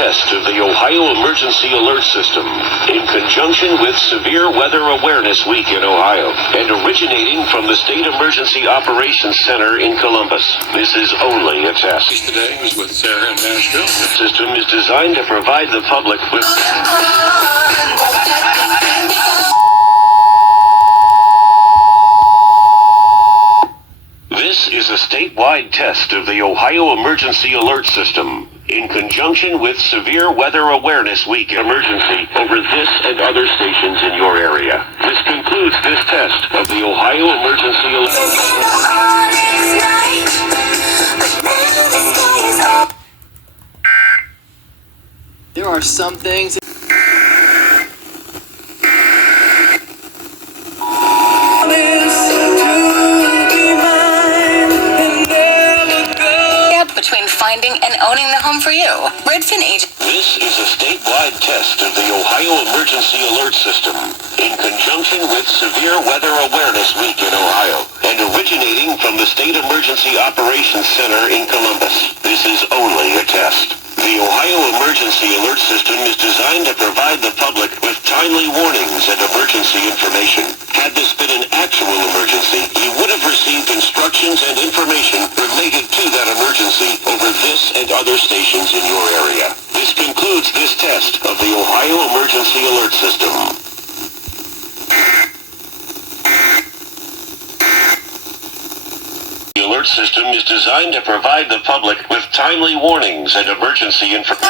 test of the Ohio Emergency Alert System in conjunction with Severe Weather Awareness Week in Ohio and originating from the State Emergency Operations Center in Columbus. This is only a test. Today was with Sarah in Nashville. The system is designed to provide the public with This is a statewide test of the Ohio Emergency Alert System in conjunction with Severe Weather Awareness Week emergency over this and other stations in your area. This concludes this test of the Ohio Emergency Alert System. There are some things between finding and owning the home for you. Redfin agent. This is a statewide test of the Ohio Emergency Alert System in conjunction with Severe Weather Awareness Week in Ohio and originating from the State Emergency Operations Center in Columbus. This is only a test. The Ohio Emergency Alert System is designed to provide the public with timely warnings and emergency information. Had this been an actual emergency, you would have received instructions and information related to that emergency over this and other stations in your area. This concludes this test of the Ohio Emergency Alert System. The alert system is designed to provide the public with timely warnings and emergency information.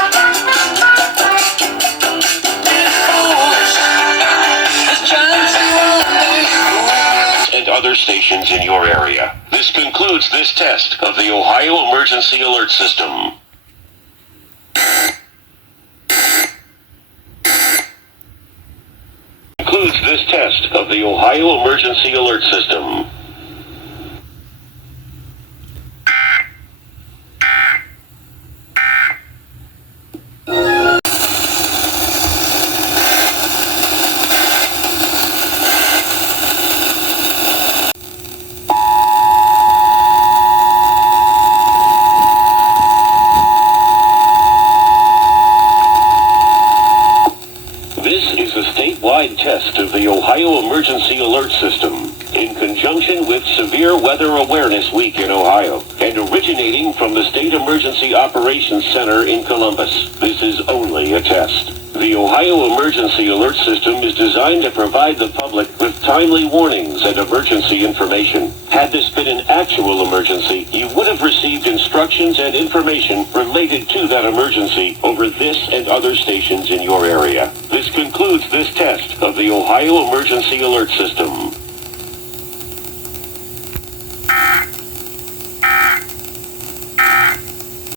And other stations in your area. This concludes this test of the Ohio Emergency Alert System. Concludes this test of the Ohio Emergency Alert System. Statewide test of the Ohio Emergency Alert System in conjunction with Severe Weather Awareness Week in Ohio and originating from the State Emergency Operations Center in Columbus. This is only a test. The Ohio Emergency Alert System is designed to provide the public with timely warnings and emergency information. Had this been an actual emergency, you would have received instructions and information related to that emergency over this and other stations in your area. This concludes this test of the Ohio Emergency Alert System.